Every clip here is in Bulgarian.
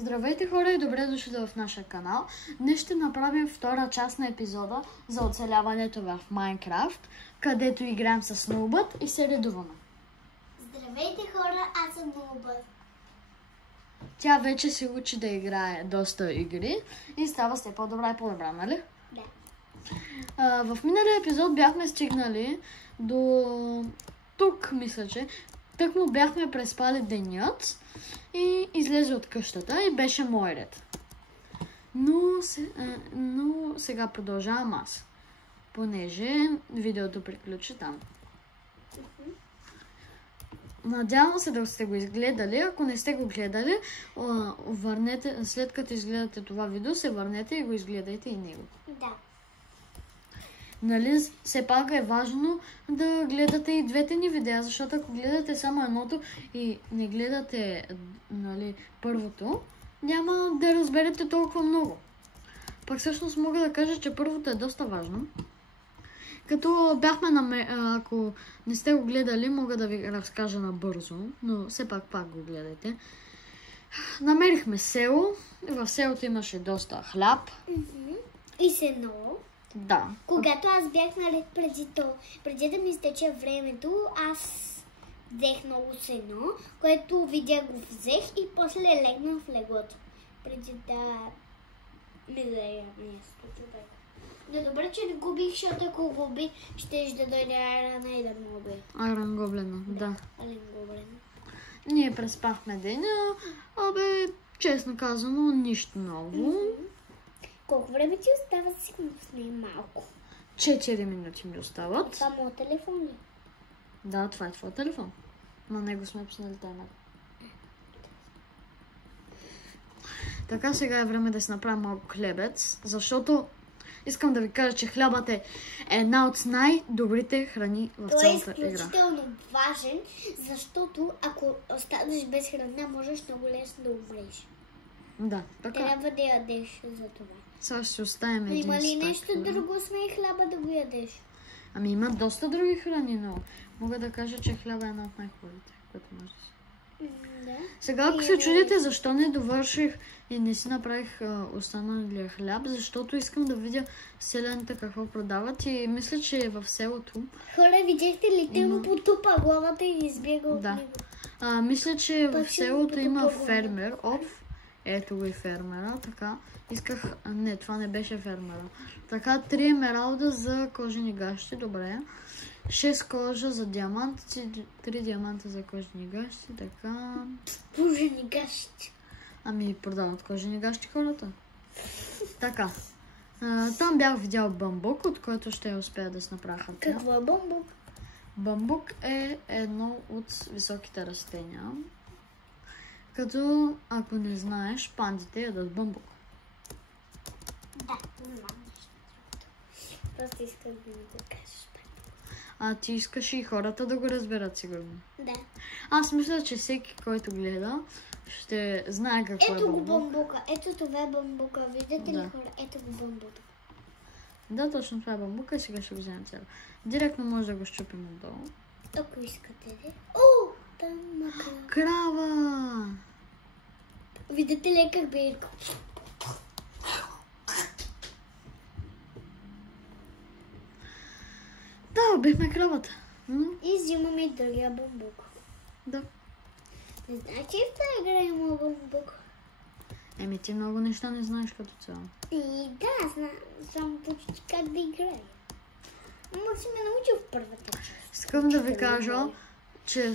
Здравейте хора и добре дошли в нашия канал. Днес ще направим втора част на епизода за оцеляването в Майнкрафт, където играем с Ноубът и се редуваме. Здравейте хора, аз съм Ноубът. Тя вече се учи да играе доста игри и става все по-добра и по-добра, нали? Да. В миналия епизод бяхме стигнали до тук, мисля, че тъкмо бяхме преспали денят и излезе от къщата и беше мой ред. Но сега продължавам аз, понеже видеото приключи там. Надявам се да сте го изгледали. Ако не сте го гледали, върнете, след като изгледате това видео, се върнете и го изгледайте и него. Да. Нали, все пак е важно да гледате и двете ни видеа, защото ако гледате само едното и не гледате, нали, първото, няма да разберете толкова много. Пък всъщност мога да кажа, че първото е доста важно. Като бяхме ако не сте го гледали, мога да ви разкажа набързо, но все пак го гледайте. Намерихме село, в селото имаше доста хляб. И сено. Да. Когато аз бях наред преди да ми изтече времето, аз взех много сено, което видях го взех и после легнах в леглото. Преди да ми да я място човек. Но добре, че не губих, защото ако губих, ще да дойде Айрана и да ме убие. Айран Гоблена, да. Айран Гоблена. Ние преспахме деня, честно казано, нищо ново. Колко време ти остава? Сигурно с нея малко. 4 минути ми остават. Това моят телефон ли? Да, това е твой телефон. На него сме пуснали таймер. Така, сега е време да си направим малко хлебец, защото искам да ви кажа, че хлябът е една от най-добрите храни в цялата игра. Той е изключително важен, защото ако останеш без храна, можеш много лесно да умреш. Да, така. Трябва да ядеш за това. Сега ще оставим един Има ли стак нещо друго освен хляба да го ядеш? Ами има доста други храни, но мога да кажа, че хляба е една от най-хубавите, което може да си. Да. Сега, ако се чудите защо не довърших и не си направих останалия хляб, защото искам да видя селяните какво продават и мисля, че в селото... Хора, видяхте ли те му потупа главата и избяга от него? Мисля, че в Точно селото има потупа фермер. Ето го и фермера. Така, исках... Не, това не беше фермера. Така, 3 емералда за кожени гащи, добре. 6 кожа за диаманти, 3 диаманта за кожени гащи, така... Кожени гащи. Ами, продават кожени гащи хората. Така. Там бях видял бамбук, от който ще успея да си направя хартия. Какво е бамбук? Бамбук е едно от високите растения. Като, ако не знаеш, пандите ядат бамбук. Да, не знам нещо. Просто искам да ми го кажеш. Ти искаш и хората да го разберат, сигурно. Да. Аз мисля, че всеки, който гледа, ще знае какво е бамбук. Ето го бамбука. Ето това е бамбука. Виждате ли хора? Ето го бамбука. Да, точно това е бамбука и сега ще го вземем цяло. Директно може да го щупим отдолу. Ако искате ли. О, там мака. Крава! Видите ли как бе? Да, убихме кравата. И взимаме и другия бамбук. Да. Не знаеш, че в тази игра има бамбук? Еми, ти много неща не знаеш като цяло. И да, знам само почти как да играя. Ама си ме научил в първата част. Искам да ви кажа, че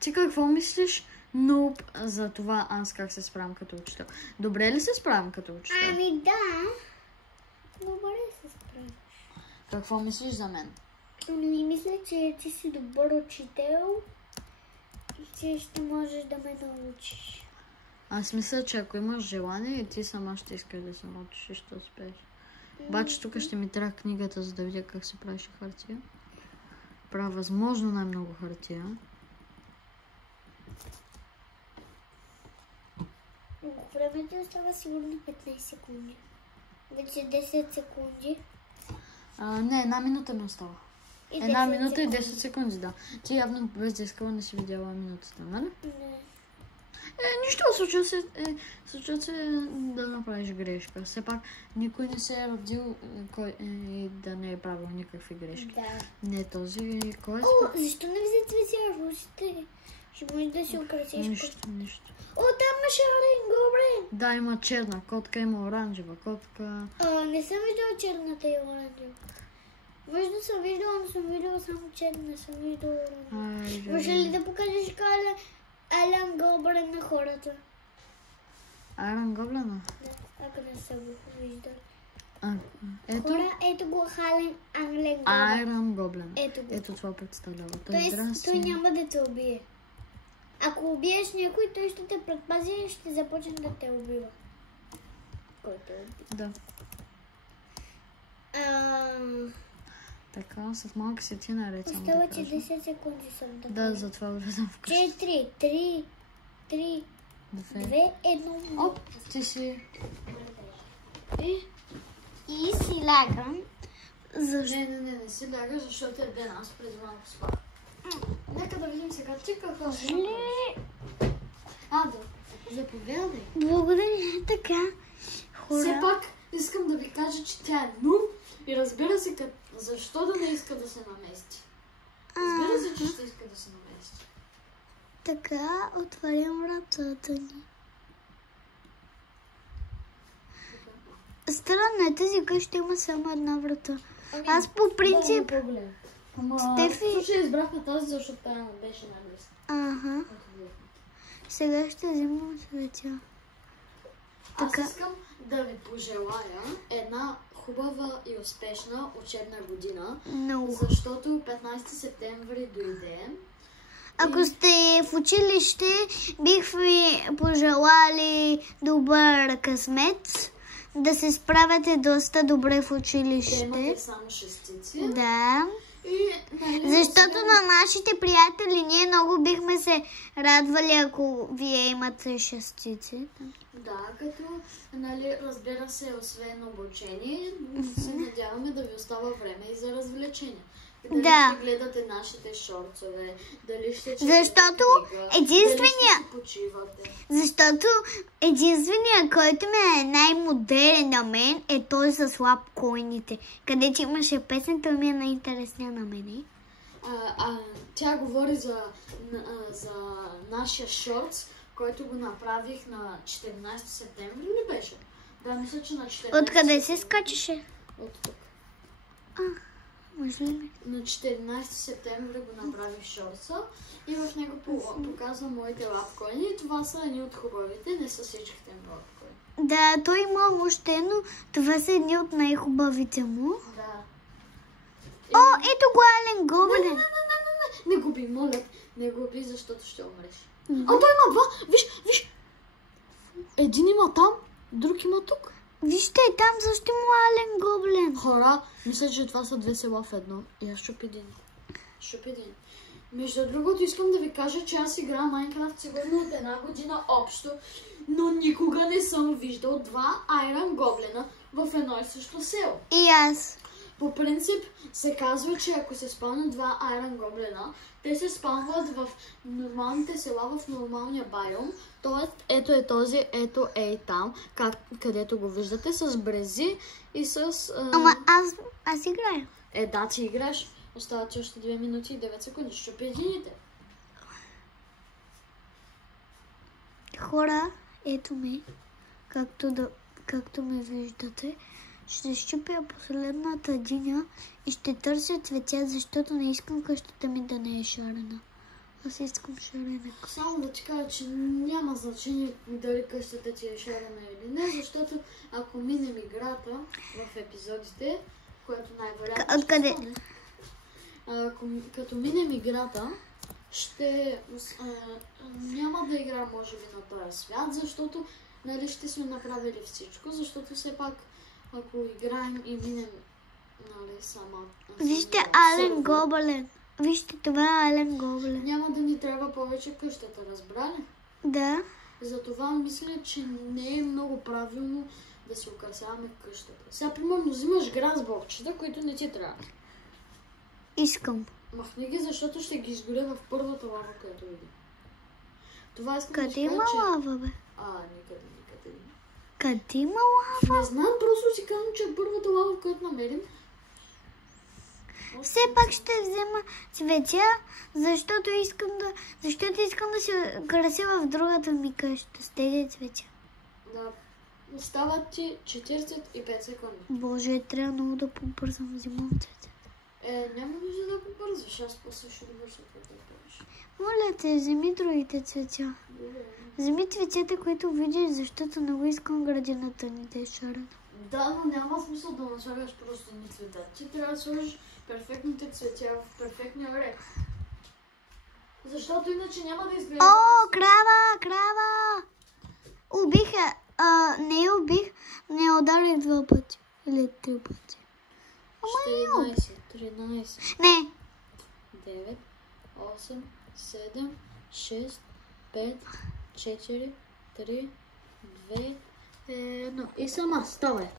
ти какво мислиш, Нуб, за това аз как се справям като учител? Добре ли се справям като учител? Ами да. Добре се справиш. Какво мислиш за мен? Ами мисля, че ти си добър учител и че ще можеш да ме научиш. Аз мисля, че ако имаш желание и ти сама ще искаш да се научиш и ще успееш. Обаче тук ще ми трябва книгата, за да видя как се правеше хартия. Правя възможно най-много хартия. Времето ти остава сигурно 15 секунди. Вече 10 секунди. Не, 1 минута ми остава. Една минута и 10 секунди, да. Ти явно без да искала не си видяла минутата, нали? Не. Нищо случва се да направиш грешка. Все пак никой не се е родил да не е правил никакви грешки. Да. Не този, кой е? О, защо не взе цветя русите? Ще можеш да си украсиш. Нищо. О, там имаше Арен Гоблин. Да, има черна котка, има оранжева котка. Не съм виждала черната и оранжева. Може да съм виждала, но съм виждала само черна, не съм виждала оранжева. Може ли да покажеш Арен Гоблин на хората? Арен Гоблина? Да, ако не са го виждали. Ето. Хора, ето го Арен Гоблин. Арен Гоблин. Ето го. Ето това представлява. Той няма да те убие. Ако убиеш някой, той ще те предпази и ще започне да те убива. Който е убил. Да. Така, с малки си ти наред. Остава, че 10 секунди съм да. Да, затова влезам вкъщи. 4, 3, 2, 1. Оп, ти си. И си лягам. Защо? Не си лягаш, защото е ден, аз преди малко спах. Нека да видим сега ти какво си. Да, заповядай. Благодаря, така. Все пак искам да ви кажа, че тя е нум и разбира се, защо да не иска да се намести. Разбира се, че ще иска да се намести. Така, отварям вратата ни. Странно е, тази къща има само една врата. Аз по принцип... Стефи... Слушай, избрахме тази, защото тая не беше на лист. Ага. Сега ще вземам цветя. Аз искам да ви пожелая една хубава и успешна учебна година, защото 15 септември дойде. Ако сте в училище, бих ви пожелали добър късмет, да се справяте доста добре в училище. Имате само шестици. Да. Защото на нашите приятели ние много бихме се радвали, ако вие имате шестици. Да, като, разбира се, освен обучение, се надяваме да ви остава време и за развлечение. Дали ще гледате нашите шорцове, дали ще четете книга, дали ще си почивате. Защото единственият, който ми е най-модерен на мен, е той с лапкоините. Където имаше песен, той ми е най-интересният на мен. Тя говори за нашия шортс, който го направих на 14 септември, ли беше? Да, мисля, че на 14 Откъде се скачаше? От тук. Може ли? На 14 септември го направих шорца и в него показвам моите лапкоини. И това са едни от хубавите, не са всичките ми лапкоини. Да, той има още, но това са едни от най-хубавите му. Да. Ето го Ален Гоблин. Не губи, моля. Не губи, защото ще умреш. Той има два. Виж. Един има там, друг има тук. Вижте, там защо му Ален Гоблин. Хора, мисля, че това са две села в едно. И аз щупи един. Между другото, искам да ви кажа, че аз играя Майнкрафт сигурно от една година общо, но никога не съм виждал два Айрон Гоблина в едно и също село. И аз. По принцип се казва, че ако се спавнат два Айрон Гоблина, те се спавнат в нормалните села, в нормалния байом. Тоест, ето е този, ето е там, където го виждате, с брези и с... Ама аз играя. Да, ти играеш. Остават ти още 2 минути и 9 секунди. Щупи едините. Хора, ето ми, както ме виждате. Ще щупя последната диня и ще търся цветя, защото не искам къщата ми да не е шарена. Аз искам шарена къща. Само да ти кажа, че няма значение дали къщата ти е шарена или не, защото ако минем играта в епизодите, което най-вероятно ще стане, като минем играта, няма да игра може би на този свят, защото ще сме направили всичко, защото все пак ако играем и минем сама... Вижте Ален Гоблин. Вижте, това е Ален Гоблин. Няма да ни трябва повече къщата, разбрали? Да. Затова мисля, че не е много правилно да си украсяваме къщата. Сега, примерно, взимаш гразборчета, които не ти трябва. Искам. Махни ги, защото ще ги изгоря в първата лава, която видим. Това искам къде има лава, бе? Никъде. Къде има лава? Не знам, просто си казвам, че първата лава, която намерим. Все пак ще взема цветя, защото искам да се красива в другата ми къща с тези цветя. Да. Остават ти 45 секунди. Боже, трябва много да побързам, взимам цветя. Няма нужда да побързваш, аз после ще довърша какво да правиш. Моля те, вземи другите цветя. Добре. Вземи цветята, които видиш, защото много искам градината ни да е шарена. Да, но няма смисъл да наслагаш просто ни цвета. Ти трябва да сложиш перфектните цветя в перфектния ред. Защото иначе няма да изглежда. О, крава! Убиха. Не я убих, не я ударих 2 пъти. Или 3 пъти. 14, 13, Не. 9, 8, 7, 6, 5, 4, 3, 2, 1. И сама, ставай.